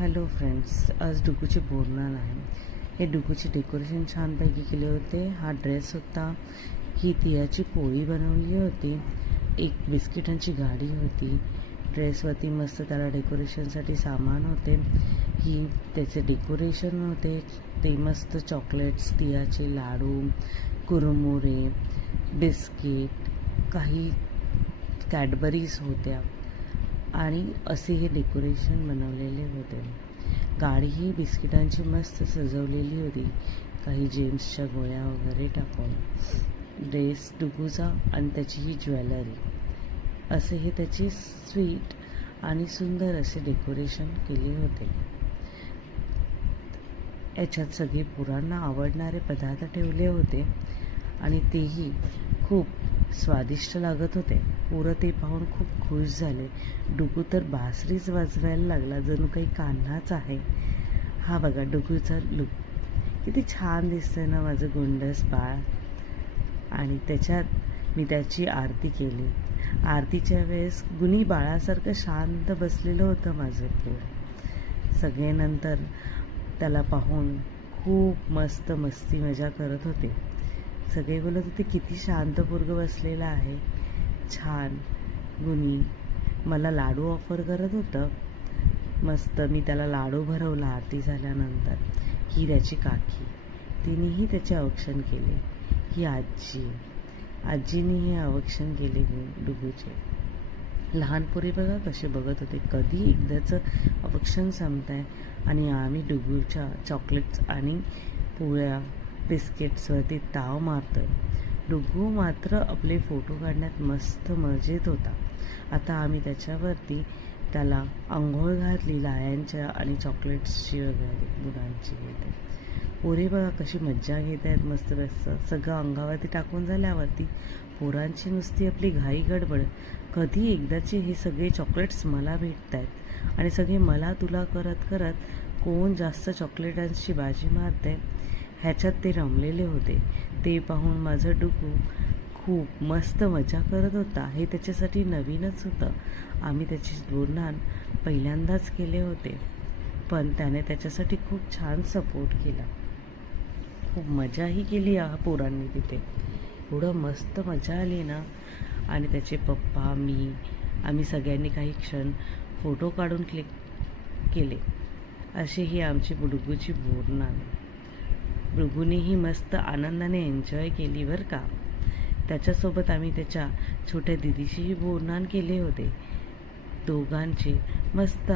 Hello friends, आज डुगूचे बोरनान आहे. हे डुगूचे डेकोरेशन छानपैकी केले होते. हा ड्रेस होता, ही तिळाची पोळी बनवली होती, एक बिस्किटांची गाडी होती, ड्रेसवरती मस्त त्याला डेकोरेशनसाठी सामान होते, ही त्याचे डेकोरेशन होते, ते मस्त चॉकलेट्स, तिळाचे लाडू, कुरमुरे, बिस्किट, काही कॅडबरीज होत्या आणि असे हे डेकोरेशन बनवलेले होते. गाडी ही बिस्किटांची मस्त सजवलेली होती, काही जेम्सच्या गोळ्या वगैरे टाकून. ड्रेस डुगूचा आणि त्याची ही ज्वेलरी, असे हे त्याचे स्वीट आणि सुंदर असे डेकोरेशन केले होते. याच्यात सगळे पोरांना आवडणारे पदार्थ ठेवले होते आणि तेही खूप स्वादिष्ट लागत होते. पोरं ते पाहून खूप खुश झाले. डुगू तर बासरीच वाजवायला लागला, जणू काही कान्हाच आहे. हा बघा डुगूचा लुक किती छान दिसतंय ना, माझं गोंडस बाळ. आणि त्याच्यात मी त्याची आरती केली. आरतीच्या वेळेस गुणी बाळासारखं शांत बसलेलं होतं माझं पोर. सगळे नंतर त्याला पाहून खूप मस्त मस्ती मजा करत होते. सगळे बोलत होते किती शांत पोरगं बसलेलं आहे, छान. गुणी मला लाडू ऑफर करत होतं. मस्त मी त्याला लाडू भरवला आरती झाल्यानंतर. ही त्याची काकी, तिनेही त्याचे औक्षण केले. ही आजीने हे औक्षण केले डुगूचे. लहान पोरी बघा कसे बघत होते, कधी एकदाचं औक्षण संपत आहे आणि आम्ही डुगूच्या चॉकलेट्स आणि पोळ्या बिस्किट्सवरती ताव मारतोय. डुगू मात्र आपले फोटो काढण्यात मस्त मजेत होता. आता आम्ही त्याच्यावरती त्याला आंघोळ घातली लायांच्या आणि चॉकलेट्सची वगैरे मुलांची घेते. पोरे बघा कशी मज्जा घेत आहेत, मस्त मस्त सगळं अंगावरती टाकून झाल्यावरती पोरांची नुसती आपली घाई गडबड. कधी एकदाचे हे सगळे चॉकलेट्स मला भेटत आहेत आणि सगळे मला तुला करत करत कोण जास्त चॉकलेटांची बाजी मारते ह्याच्यात ते रमलेले होते. ते पाहून माझं डुगू खूप मस्त मजा करत होता. हे त्याच्यासाठी नवीनच होतं. आम्ही त्याची बोरनान पहिल्यांदाच केले होते, पण त्याने त्याच्यासाठी खूप छान सपोर्ट केला. खूप मजाही केली पोरांनी तिथे. एवढं मस्त मजा आली ना. आणि त्याचे पप्पा, मी, आम्ही सगळ्यांनी काही क्षण फोटो काढून क्लिक केले. अशी ही आमची डुगूची बोरनान. डुगूनेही मस्त आनंदाने एन्जॉय केली बरं का. त्याच्यासोबत आम्ही त्याच्या छोट्या दिदीचीही बोरनान केले होते. दोघांचे मस्त